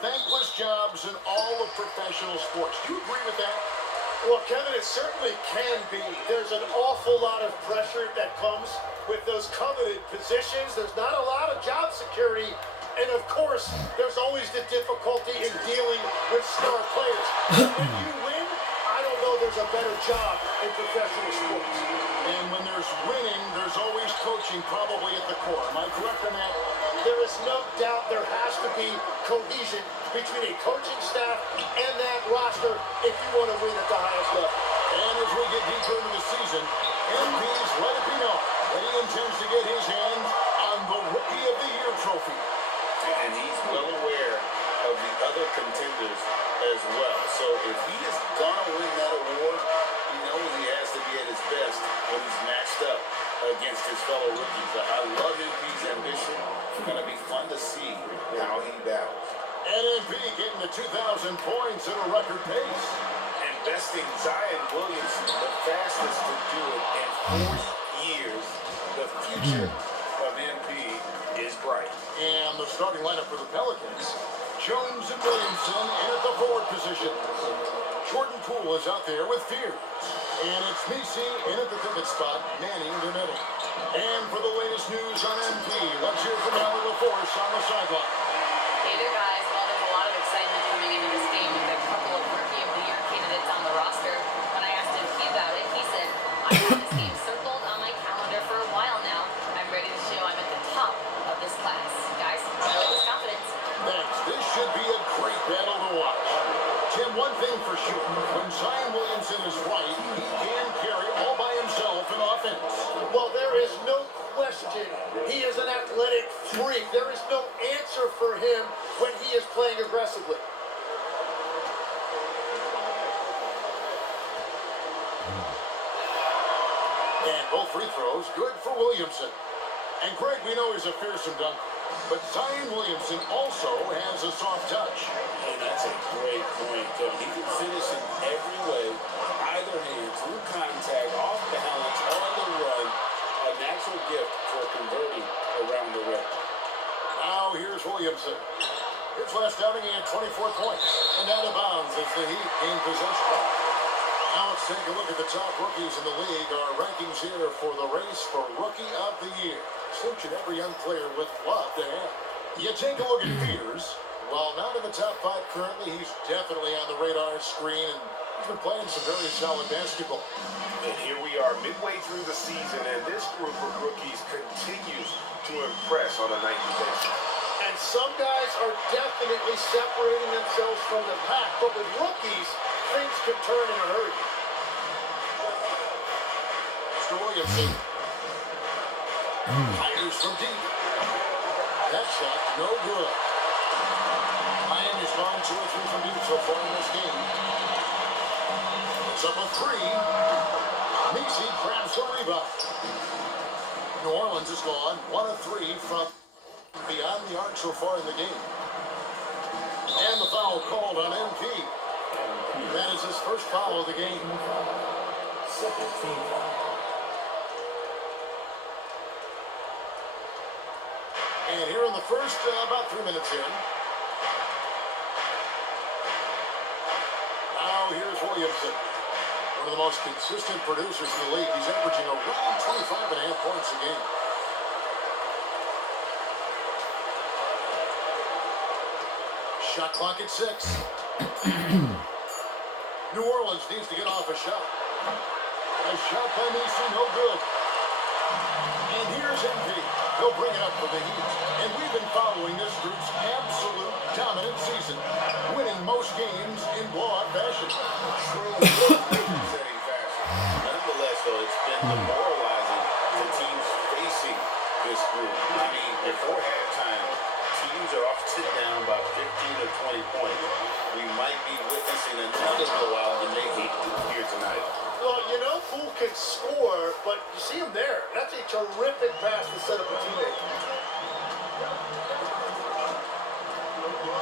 thankless jobs in all of professional sports. Do you agree with that? Well, Kevin, it certainly can be. There's an awful lot of pressure that comes with those coveted positions. There's not a lot of job security. And, of course, there's always the difficulty in dealing with star players. When you win, I don't know there's a better job in professional sports. And when there's winning, there's always coaching probably at the core. Am I correct on that? There is no doubt there has to be cohesion between a coaching staff and that roster if you want to win at the highest level. And as we get deeper into the season, MP's let it be known that he intends to get his hands on the Rookie of the Year trophy. And he's well aware of the other contenders as well. So if he is going to win that award, he knows he has to be at his best when he's matched up against his fellow rookies. I love MP's ambition. It's going to be fun to see how he battles. And MP getting to 2,000 points at a record pace. Investing Zion Williamson, the fastest to do it in 40 years. The future of MP is bright. And the starting lineup for the Pelicans, Jones and Williamson in at the forward position. Jordan Poole is out there with Fears. And it's Messi in at the pivot spot, manning the middle. And for the latest news on MP, let's hear from Allie LaForce on the sideline. Hey there, guys. Well, there's a lot of excitement coming into this game with a couple of Rookie of the Year candidates on the roster. When I asked MP about it, he said, I've had this game circled on my calendar for a while now. I'm ready to show I'm at the top of this class. Guys, I like his confidence. Thanks. This should be a great battle to watch. Tim, one thing for sure, when Zion Williamson is right, he can carry all by himself in offense. Well, there is no question he is an athletic freak. There is no answer for him when he is playing aggressively. And both free throws good for Williamson. And Greg, we know he's a fearsome dunker, but Zion Williamson also has a soft touch. And that's a great point, Kevin. He can finish in every way, either hand, through contact, off balance, on the run. A natural gift for converting around the rim. Now here's Williamson. His last outing, he had 24 points. And out of bounds as the Heat gain possession. Now let's take a look at the top rookies in the league. Our rankings here for the race for Rookie of the Year. Something every young player would love to have. You take a look at Fears. While not in the top 5 currently, he's definitely on the radar screen, and he's been playing some very solid basketball. And here we are midway through the season, and this group of rookies continues to impress on a nightly basis. And some guys are definitely separating themselves from the pack, but with rookies, things can turn in a hurry. Mr. Williamson. Fires from deep. That shot, no good. Miami's gone 2 or 3 from deep so far in this game. It's up a 3. Messi grabs the rebound. New Orleans is gone 1 of 3 from beyond the arc so far in the game. And the foul called on MP. That is his first foul of the game. And here in the first, about 3 minutes in. Now here's Williamson. One of the most consistent producers in the league. He's averaging around 25.5 points a game. Shot clock at 6. New Orleans needs to get off a shot. A shot by Messi, no good. And here's MP. He'll bring it up for the Heat. And we've been following this group's absolute dominant season, winning most games in blowout fashion. Truly setting fashion. Nonetheless, though, it's been demoralizing to teams facing this group. I mean, before halftime, teams are often down by 15 or 20 points. We might be witnessing another blowout in the Heat here tonight. Well, you know who can score, but you see him there. That's a terrific pass to set up a teammate.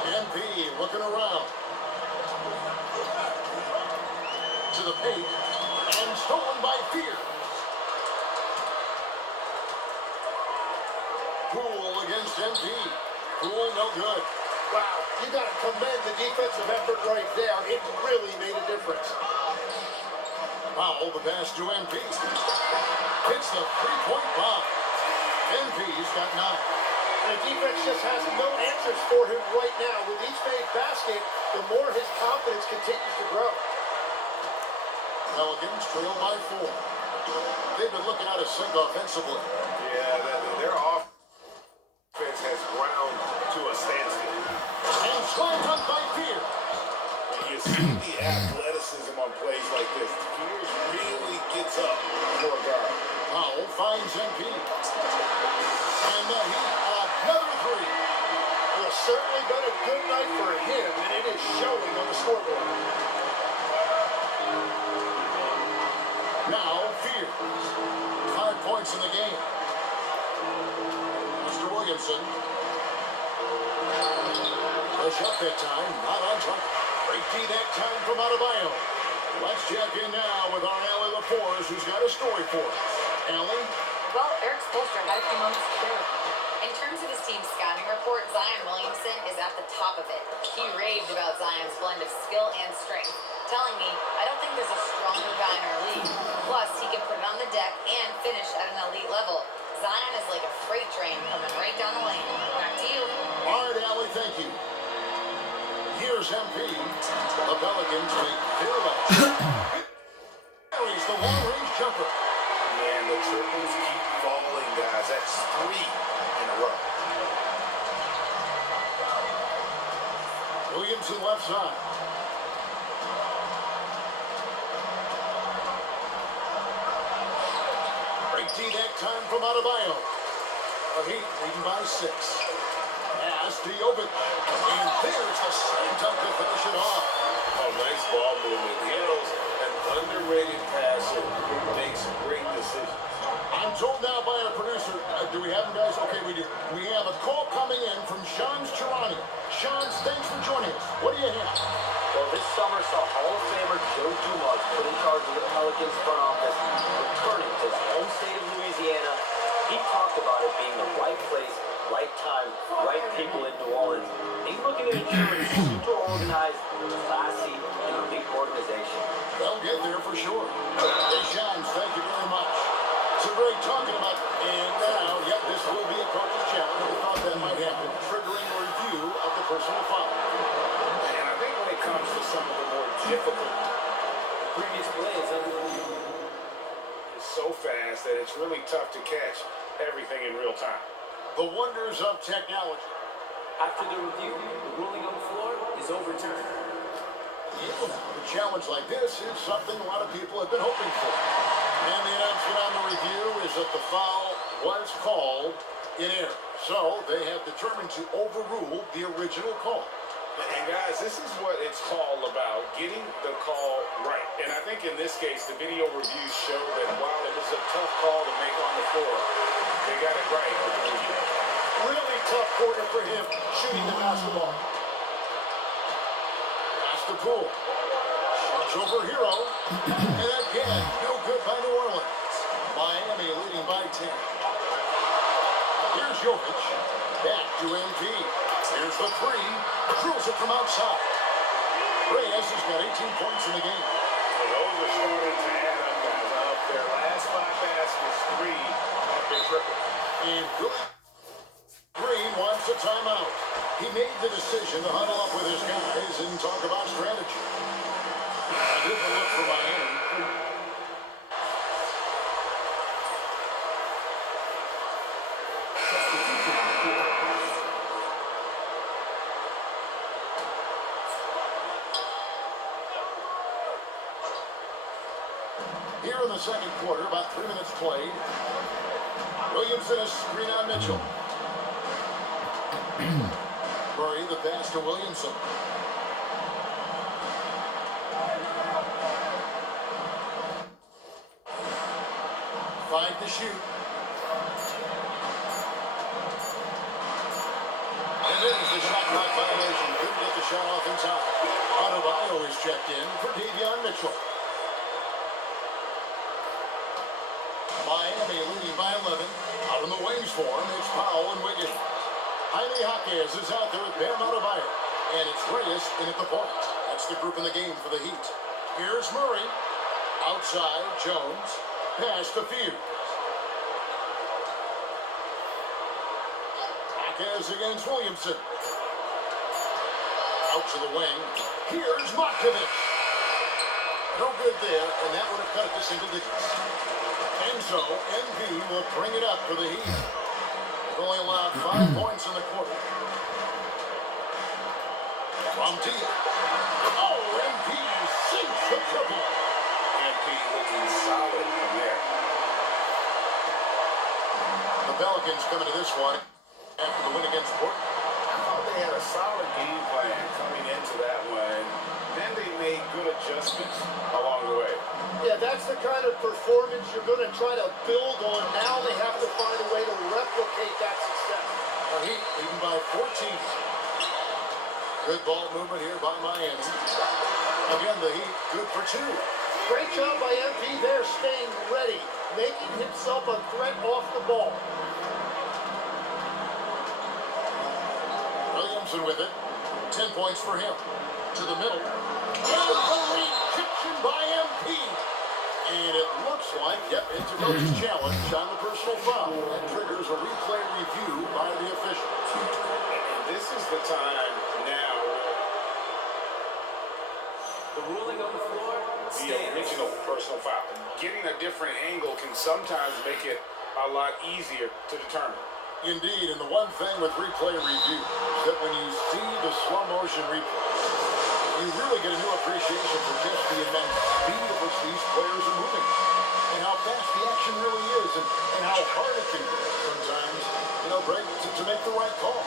MP looking around. To the paint. And stolen by Fears. Poole against MP. Poole no good. Wow, you got to commend the defensive effort right there. It really made a difference. Foul, the pass to MP. Hits the three-point bomb. MP's got 9. And the defense just has no answers for him right now. With each made basket, the more his confidence continues to grow. Pelicans trail by 4. They've been looking out of sync offensively. Yeah, their offense has ground to a standstill. And slammed up by Fear. When you see the athleticism on plays like this, Pierce really gets up for a guard. Powell finds MP. And the Heat, another 3. Well, certainly been a good night for him, and it is showing on the scoreboard. Now, Fear. 5 points in the game. Mr. Williamson. Push up that time, not on target. Great D that time from Adebayo. Let's check in now with our Allie LaForce, who's got a story for us. Allie? Well, Eric Spoelstra had a few moments to share. In terms of his team's scouting report, Zion Williamson is at the top of it. He raved about Zion's blend of skill and strength, telling me, I don't think there's a stronger guy in our league. Plus, he can put it on the deck and finish at an elite level. Zion is like a freight train coming right down the lane. Back to you. All right, Allie, thank you. Here's MP. The Pelicans make their last. Carries the long-range jumper. Man, the triples keep falling, guys. That's 3 in a row. Williamson left side. Great D that time from Adebayo. The Heat leading by 6. Pass to Jovic. And there's the slam dunk to finish it off. Oh, nice ball movement. Heroes, an underrated passer, makes great decisions. I'm told now by our producer, do we have him, guys? Okay, we do. We have a call coming in from Shams Charania. Shams, thanks for joining us. What do you have? Well, this summer saw Hall of Famer Joe Dumars put in charge of the Pelicans front office, returning to his home state of Louisiana. He talked about it being the right place, right time, right people in New Orleans. He's looking to ensure it's a super organized, classy, and elite organization. They'll get there for sure. Hey, Shams, thank you very much. So great talking about, and now, yep, this will be a coach's challenge. We thought that might happen, triggering a review of the personal foul. And I think when it comes to some of the more difficult Previous plays, it's so fast that it's really tough to catch everything in real time. The wonders of technology. after the review, the ruling on the floor is overturned. Yeah, a challenge like this is something a lot of people have been hoping for. And the announcement on the review is that the foul was called in error. So they have determined to overrule the original call. And guys, this is what it's called about, getting the call right. And I think in this case, the video reviews show that while it was a tough call to make on the floor, they got it right with the review. Really tough quarter for him shooting the basketball. Pass to Poole. Shots over Hero. And again, no good by New Orleans. Miami leading by 10. Here's Jovic. Back to MP. Here's the three. Drills it from outside. Reyes has got 18 points in the game. So those are starting to add up, guys. Up their last 5 baskets, 3 have been triple. And Billy Green wants a timeout. He made the decision to huddle up with his guys and talk about strategy. A different look for Miami. Here in the second quarter, about 3 minutes played. Williamson is screen on Mitchell. Murray, the pass to Williamson. Find the shoot. And there's the shot clock violation. Couldn't get the shot off in time. Adebayo is checked in for Davion Mitchell. Miami leading by 11. Out in the wings for him, it's Powell and Wiggins. Jaime Jaquez is out there with Bam Adebayo. And it's Reyes in at the point. That's the group in the game for the Heat. Here's Murray. Outside, Jones. Pass to Few. Jaquez against Williamson. Out to the wing. Here's Markovic. No good there, and that would have cut it to single digits. And so, NB will bring it up for the Heat. They've only allowed 5 points in the quarter. From deep. Oh, NB sinks the triple. MP looking solid from there. The Pelicans coming to this one after the win against Portland. I thought they had a solid game plan coming into that one. Then they made good adjustments along the way. Yeah, that's the kind of performance you're going to try to build on. Now they have to find a way to replicate that success. The Heat leading by 14. Good ball movement here by Miami. Again, the Heat good for 2. Great job by MP there, staying ready, making himself a threat off the ball. Williamson with it. 10 points for him. To the middle. And the rejection by MP. And it looks like, yep, it's a coach's challenge on the personal foul. That triggers a replay review by the officials. And this is the time now. The ruling on the floor The stands. original personal foul. Getting a different angle can sometimes make it a lot easier to determine. Indeed, and the one thing with replay review is that when you see the slow motion replay, you really get a new appreciation for just the immense speed at which these players are moving, and how fast the action really is, and how hard it can be sometimes, Greg, to make the right call.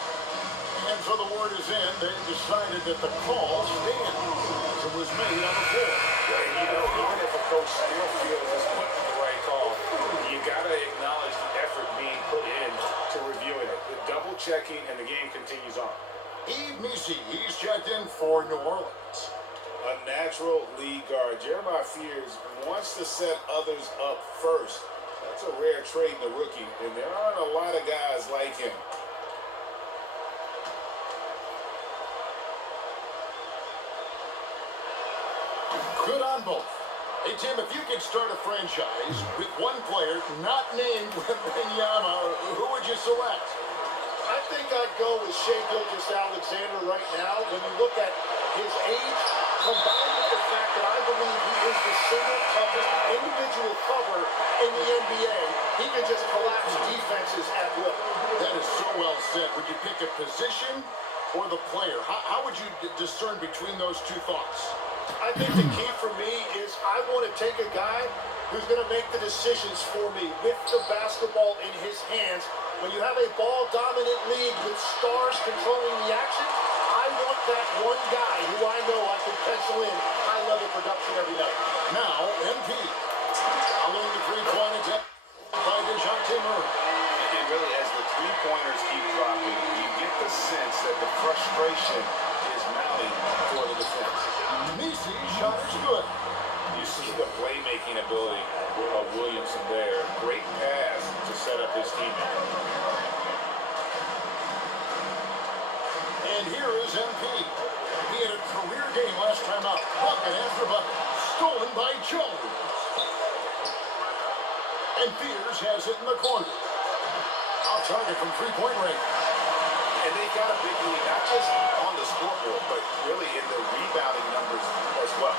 And so the word is in. They decided that the call stands as it was made on the floor. Even if a coach still feels it's putting the right call, you got to acknowledge the effort being put in to reviewing it. The double checking, and the game continues on. Yves Missi, he's checked in for New Orleans. A natural lead guard. Jeremiah Fears wants to set others up first. That's a rare trait in the rookie, and there aren't a lot of guys like him. Good on both. Hey, Tim, if you could start a franchise with one player not named Wembanyama, who would you select? I think I'd go with Shai Gilgeous-Alexander right now. When you look at his age, combined with the fact that I believe he is the single toughest individual cover in the NBA, he can just collapse defenses at will. That is so well said. Would you pick a position or the player? How would you discern between those two thoughts? I think the key for me is I want to take a guy who's going to make the decisions for me with the basketball in his hands. When you have a ball-dominant league with stars controlling the action, I want that one guy who I know I can pencil in high-level production every night. Now, MP. Following the three-point attempt by DeJounte Murray. And really, as the three-pointers keep dropping, you get the sense that the frustration is mounting for the defense. Missi shot is good. You see the playmaking ability of Williamson there. Great pass to set up his teammate. And here is MP. He had a career game last time out. Bucket after bucket. Stolen by Jones. And Fears has it in the corner. Off target from three-point range. And they've got a big lead, not just on the scoreboard, but really in the rebounding numbers as well.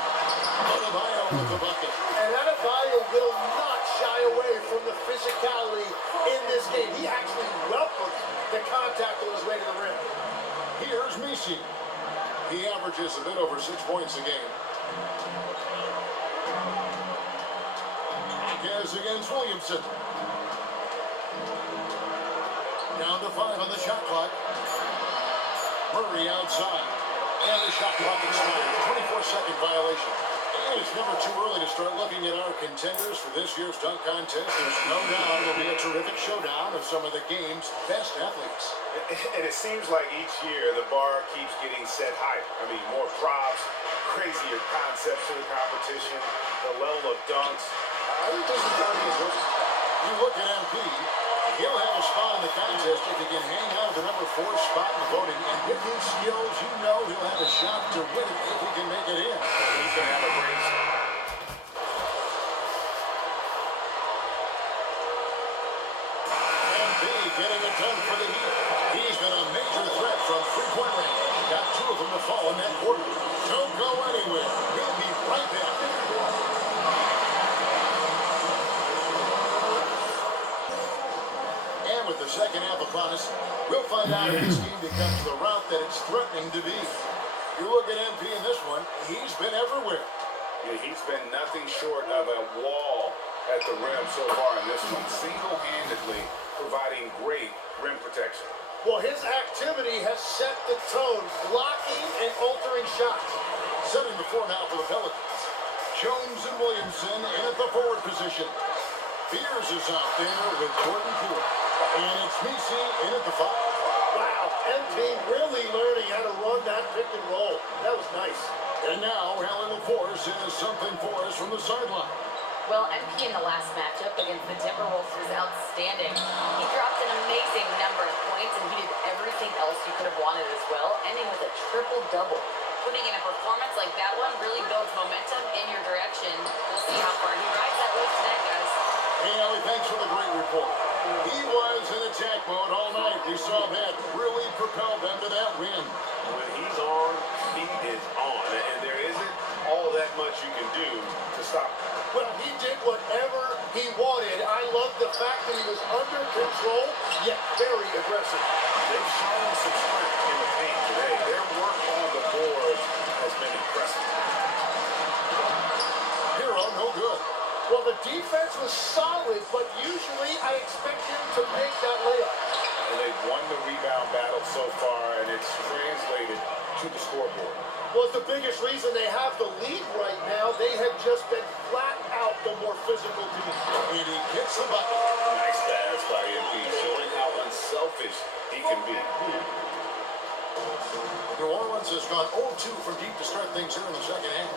Adebayo with the bucket. And Adebayo will not shy away from the physicality in this game. He actually welcomes the contact on his way to the rim. Here's Missi. He averages a bit over 6 points a game. Jaquez against Williamson. Down to 5 on the shot clock. Murray outside. And the shot clock expires. 24-second violation. And it's never too early to start looking at our contenders for this year's dunk contest. There's no doubt it'll be a terrific showdown of some of the game's best athletes. And it seems like each year the bar keeps getting set higher. I mean, more props, crazier concepts for the competition, the level of dunks. I think this is going to be a good one. You look at MP, He'll have a spot in the contest if he can hang out at the number 4 spot in the voting. And with his skills, you know he'll have a shot to win it if he can make it in. He's going to have a race. Getting it done for the Heat. He's been a major threat from three-point range. Got 2 of them to fall in that quarter. Don't go anywhere. We'll be right back. And with the second half upon us, we'll find out if this team becomes the route that it's threatening to be. You look at MP in this one, he's been everywhere. Yeah, he's been nothing short of a wall at the rim so far in this one. Single-handedly providing great rim protection. Well, his activity has set the tone, blocking and altering shots. Setting the floor now for the Pelicans. Jones and Williamson in at the forward position. Fears is out there with Jordan Poole. And it's Misi in at the 5. Wow, MP really learning how to run that pick and roll. That was nice. And now Alan LaForce has something for us from the sideline. Well, MP in the last matchup against the Timberwolves was outstanding. He dropped an amazing number of points, and he did everything else you could have wanted as well, ending with a triple-double. Putting in a performance like that one really builds momentum in your direction. We'll see how far he rides that wave tonight, guys. Hey, Ellie, thanks for the great report. He was in attack mode all night. We saw that really propel them to that win. When he's on, he is on. And there isn't all that much you can do to stop him. Well, he did whatever he wanted. I love the fact that he was under control, yet very aggressive. They've shown some strength in the paint today. Their work on the boards has been impressive. Hero, no good. Well, the defense was solid, but usually I expect him to make that layup. And they've won the rebound battle so far, and it's translated to the scoreboard. Was the biggest reason they have the lead right now. They have just been flat out the more physical team. And he hits the button. Nice pass by MP, showing how unselfish he can be. New Orleans has gone 0-2 from deep to start things here in the second half.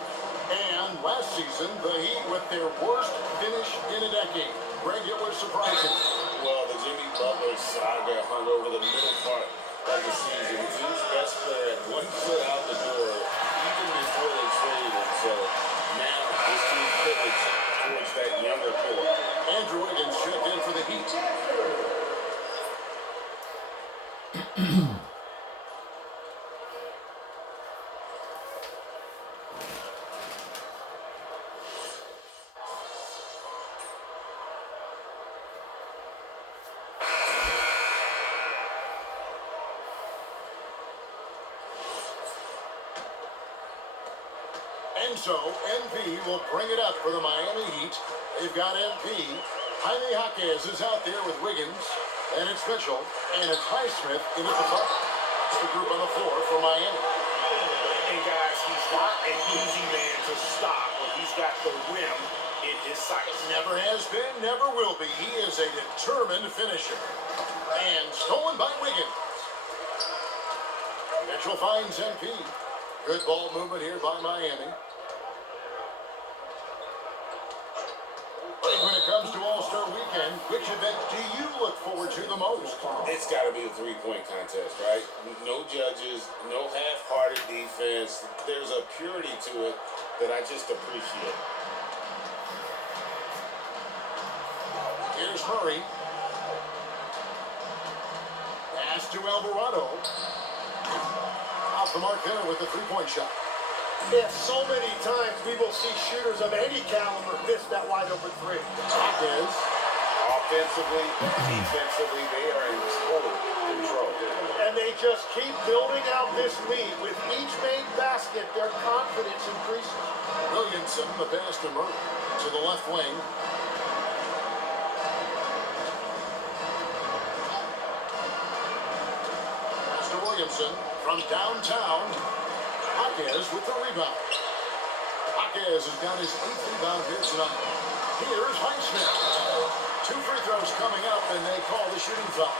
And last season, the Heat with their worst finish in a decade. Greg, it was surprising. Well, the Jimmy Butler saga hung over the middle part of the season. The team's best player had 1 foot out the door even before they traded him. So now this team pivots towards that younger core. Andrew Wiggins checked in for the Heat. And so, MP will bring it up for the Miami Heat. They've got MP. Jaime Jaquez is out there with Wiggins. And it's Mitchell. And it's Highsmith in at the 5. It's the group on the floor for Miami. And guys, he's not an easy man to stop when he's got the rim in his sights. Never has been, never will be. He is a determined finisher. And stolen by Wiggins. Mitchell finds MP. Good ball movement here by Miami. And when it comes to All-Star Weekend, which event do you look forward to the most? It's got to be a three-point contest, right? No judges, no half-hearted defense. There's a purity to it that I just appreciate. Here's Murray. Pass to Alvarado. Off the mark there with the three-point shot. Yeah, so many times we will see shooters of any caliber miss that wide open 3. Jaquez. Offensively, defensively, they are in total control. And they just keep building out this lead. With each made basket, their confidence increases. Williamson, the pass to Murray. To the left wing. Pass to Williamson from downtown. Jaquez with the rebound. Jaquez has got his 8th rebound here tonight. Here's Highsmith. 2 free throws coming up, and they call the shooting foul.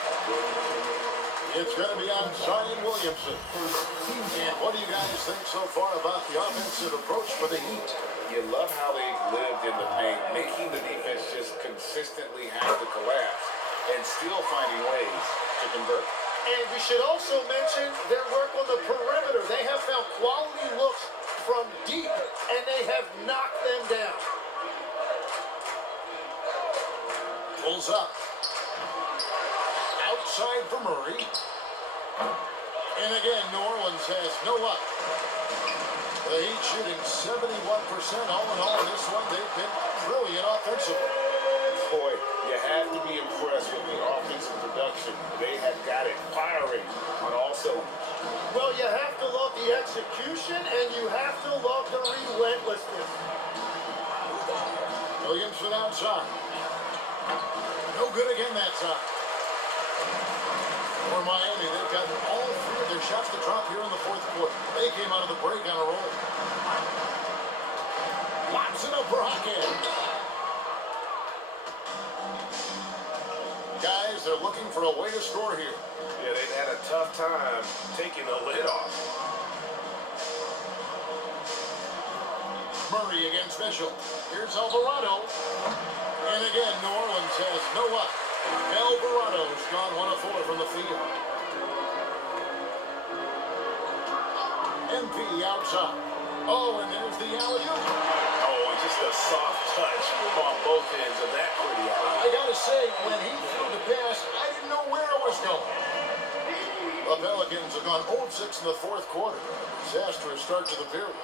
It's going to be on Zion Williamson. And what do you guys think so far about the offensive approach for the Heat? You love how they've lived in the paint, making the defense just consistently have to collapse. and still finding ways to convert. And we should also mention their work on the perimeter. They have found quality looks from deep, and they have knocked them down. Pulls up. Outside for Murray. And again, New Orleans has no luck. The Heat shooting 71% all in all in this one. They've been brilliant offensively. Boy, you have to be impressed with the offensive production. They have got it firing on all cylinders. Well, you have to love the execution, and you have to love the relentlessness. Williamson outside. No good again that time. For Miami, they've gotten all three of their shots to drop here in the fourth quarter. They came out of the break on a roll. Lobs it up for Hackett. Guys, they're looking for a way to score here. Yeah, they've had a tough time taking the lid off. Murray against Mitchell. Here's Alvarado. And again, New Orleans has no luck. Alvarado's gone 1 of 4 from the field. MP outside. Oh, and there's the alley-oop. Oh, and just a soft touch on both ends of that pretty alley. I gotta say, when he threw the pass, I didn't know where it was going. The Pelicans have gone 0 of 6 in the fourth quarter. A disastrous start to the period.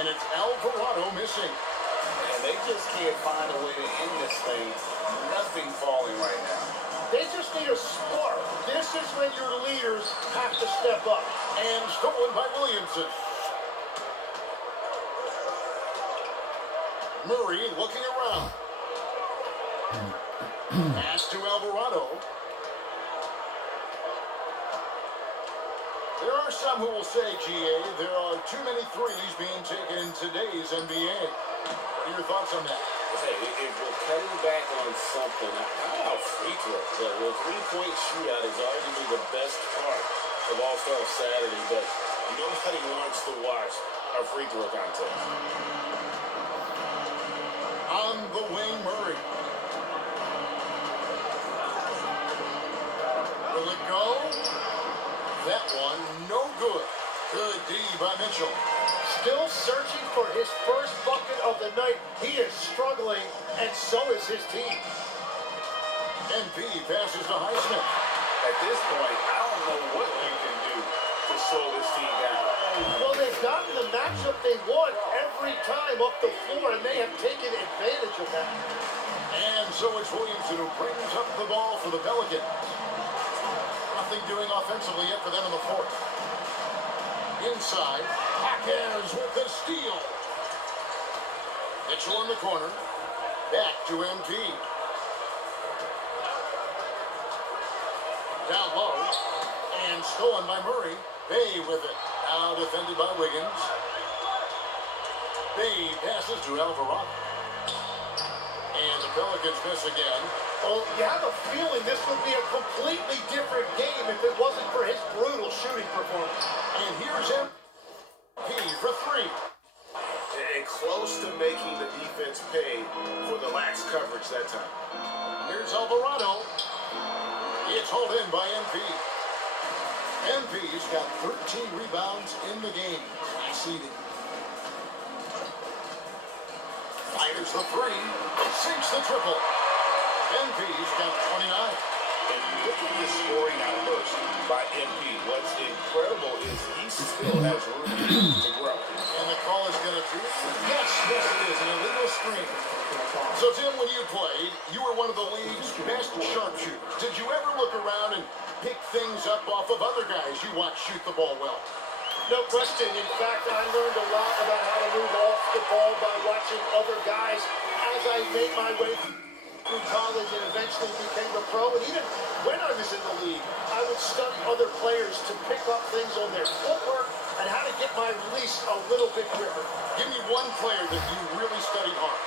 And it's Alvarado missing. And they just can't find a way to end this thing. Nothing falling right now. They just need a spark. This is when your leaders have to step up. And stolen by Williamson. Murray looking around. Pass to Alvarado. There are some who will say, GA, there are too many threes being taken in today's NBA. What are your thoughts on that? Hey, if we're cutting back on something, how about free throw? The three-point shootout is arguably the best part of All-Star Saturday, but nobody wants to watch a free throw contest. On the wing, Murray. Will it go? That one, no good. Good D by Mitchell. Still searching for his first bucket of the night. He is struggling, and so is his team. MP passes to Highsmith. At this point, I don't know what you can do to slow this team down. Well, they've gotten the matchup they want every time up the floor, and they have taken advantage of that. And so it's Williamson who brings up the ball for the Pelicans. Nothing doing offensively yet for them in the fourth. Inside, Hackers with the steal. Mitchell in the corner. Back to MP. Down low. And stolen by Murray. Bay with it. Now defended by Wiggins. Bay passes to Alvarado. And the Pelicans miss again. Well, you have a feeling this would be a completely different game if it wasn't for his brutal shooting performance. And here's MP for 3. And close to making the defense pay for the lax coverage that time. Here's Alvarado. It's hauled in by MP. MP's got 13 rebounds in the game. Class-leading. Fires the 3. Sinks the triple. MP's got 29. And look at this scoring outburst by MP. What's incredible is he still has room to grow. And the call is going to be, yes, it is, an illegal screen. So, Tim, when you played, you were one of the league's best sharpshooters. Did you ever look around and pick things up off of other guys you watch shoot the ball well? No question. In fact, I learned a lot about how to move off the ball by watching other guys as I made my way through college and eventually became a pro. And even when I was in the league, I would study other players to pick up things on their footwork and how to get my release a little bit quicker. Give me one player that you really studied hard.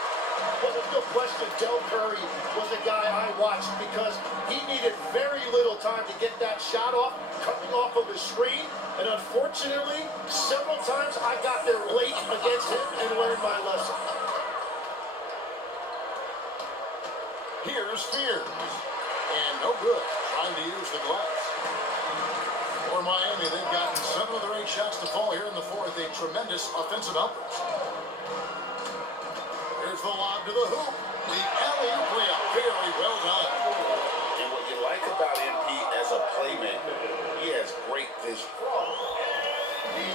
Well, there's no question Del Curry was the guy I watched because he needed very little time to get that shot off, coming off of his screen. And unfortunately, several times I got there late against him and learned my lesson. Here's Spears. And no good. Trying to use the glass. For Miami, they've gotten 7 of their 8 shots to fall here in the fourth. A tremendous offensive outburst. Here's the lob to the hoop. The alley-oop layup. Very well done. And what you like about MP as a playmaker, he has great vision.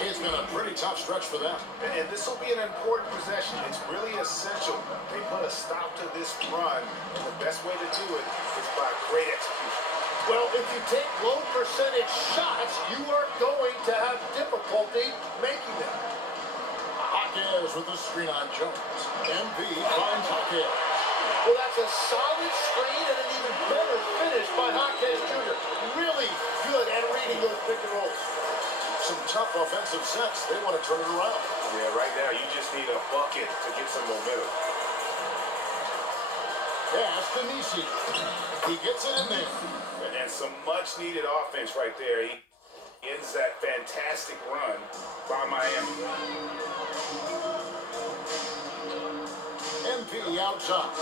It's been a pretty tough stretch for them. And this will be an important possession. It's really essential. They put a stop to this run, and the best way to do it is by great execution. Well, if you take low percentage shots, you are going to have difficulty making them. Hawkins with the screen on Jones. MV finds Hawkins. Well, that's a solid screen and an even better finish by Hawkins Jr. Really good at reading those pick and rolls. Some tough offensive sets. They want to turn it around. Yeah, right now you just need a bucket to get some momentum. Pass to Nisi. He gets it in there. And some much-needed offense right there. He ends that fantastic run by Miami. MP outside.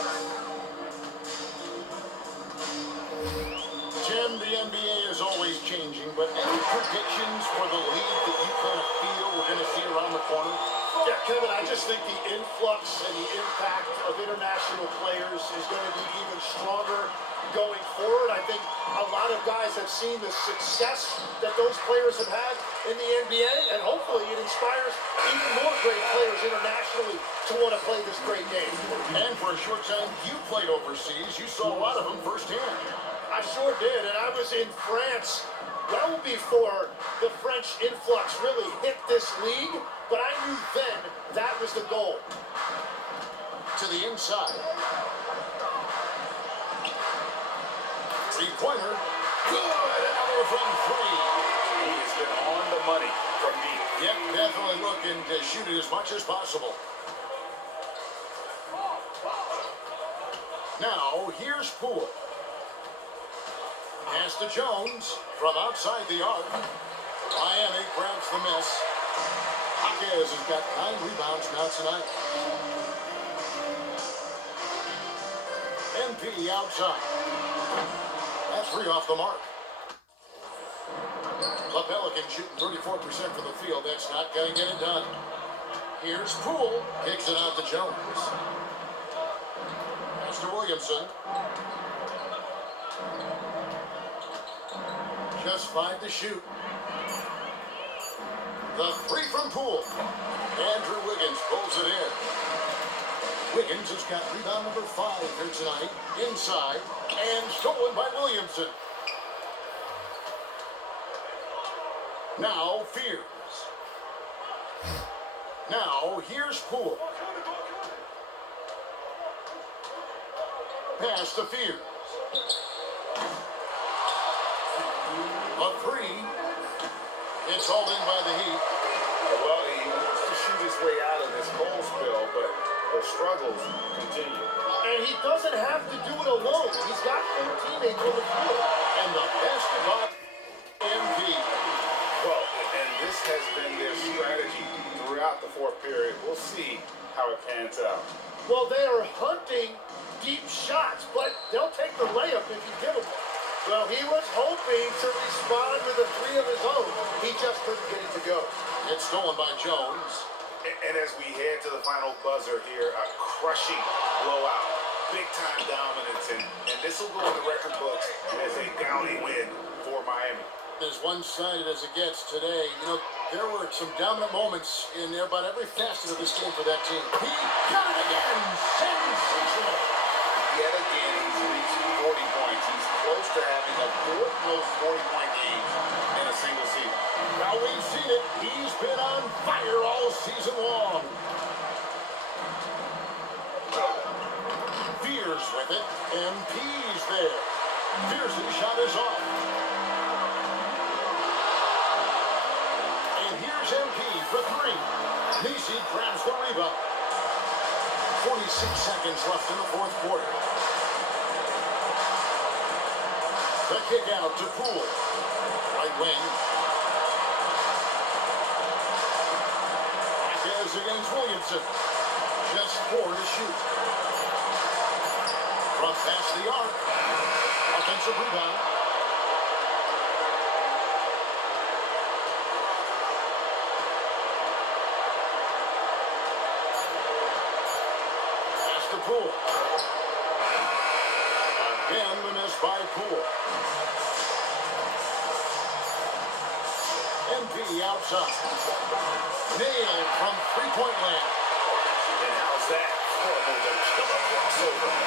Jim, the NBA is always changing, but any predictions for the league that you kind of feel we're going to see around the corner? Yeah, Kevin, I just think the influx and the impact of international players is going to be even stronger going forward. I think a lot of guys have seen the success that those players have had in the NBA, and hopefully it inspires even more great players internationally to want to play this great game. And for a short time, you played overseas. You saw a lot of them firsthand. I sure did, and I was in France well before the French influx really hit this league, but I knew then that was the goal. To the inside. Three-pointer. Good. Another from 3. He has been on the money from deep. Yep, definitely looking to shoot it as much as possible. Now, here's Poole. Pass to Jones from outside the arc. Miami grabs the miss. Hawkins has got 9 rebounds now tonight. MP outside. That's 3 off the mark. The Pelicans shooting 34% from the field. That's not going to get it done. Here's Poole. Kicks it out to Jones. Pass to Williamson. Just 5 to shoot. The 3 from Poole. Andrew Wiggins pulls it in. Wiggins has got rebound number 5 here tonight. Inside. And stolen by Williamson. Now Fears. Now here's Poole. Pass to Fears. A 3. It's hauled in by the Heat. Well, he wants to shoot his way out of this cold spell, but the struggles continue. And he doesn't have to do it alone. He's got 4 teammates on the field. And the basketball MP. Well, and this has been their strategy throughout the fourth period. We'll see how it pans out. Well, they are hunting deep shots, but they'll take the layup if you give them one. Well, he was hoping to respond with a 3 of his own. He just couldn't get it to go. It's stolen by Jones. And as we head to the final buzzer here, a crushing blowout. Big-time dominance, and this will go in the record books as a gaudy win for Miami. As one-sided as it gets today, you know, there were some dominant moments in there about every facet of this game for that team. He got it again! Sensational! Yet again, he's reached 40 points. He's close to having a 4th most 40-point game in a single season. Now we've seen it. He's been on fire all season long. Fears with it. MP's there. Fears' shot is off. And here's MP for 3. Nisi grabs the rebound. 46 seconds left in the 4th quarter. The kick out to Poole. Right wing. Hawkins against Williamson. Just 4 to shoot. From past the arc. A Offensive rebound. Pass to Poole. Again, the miss by Poole. MP outside. Nailed from three-point land. And how's that for a killer crossover?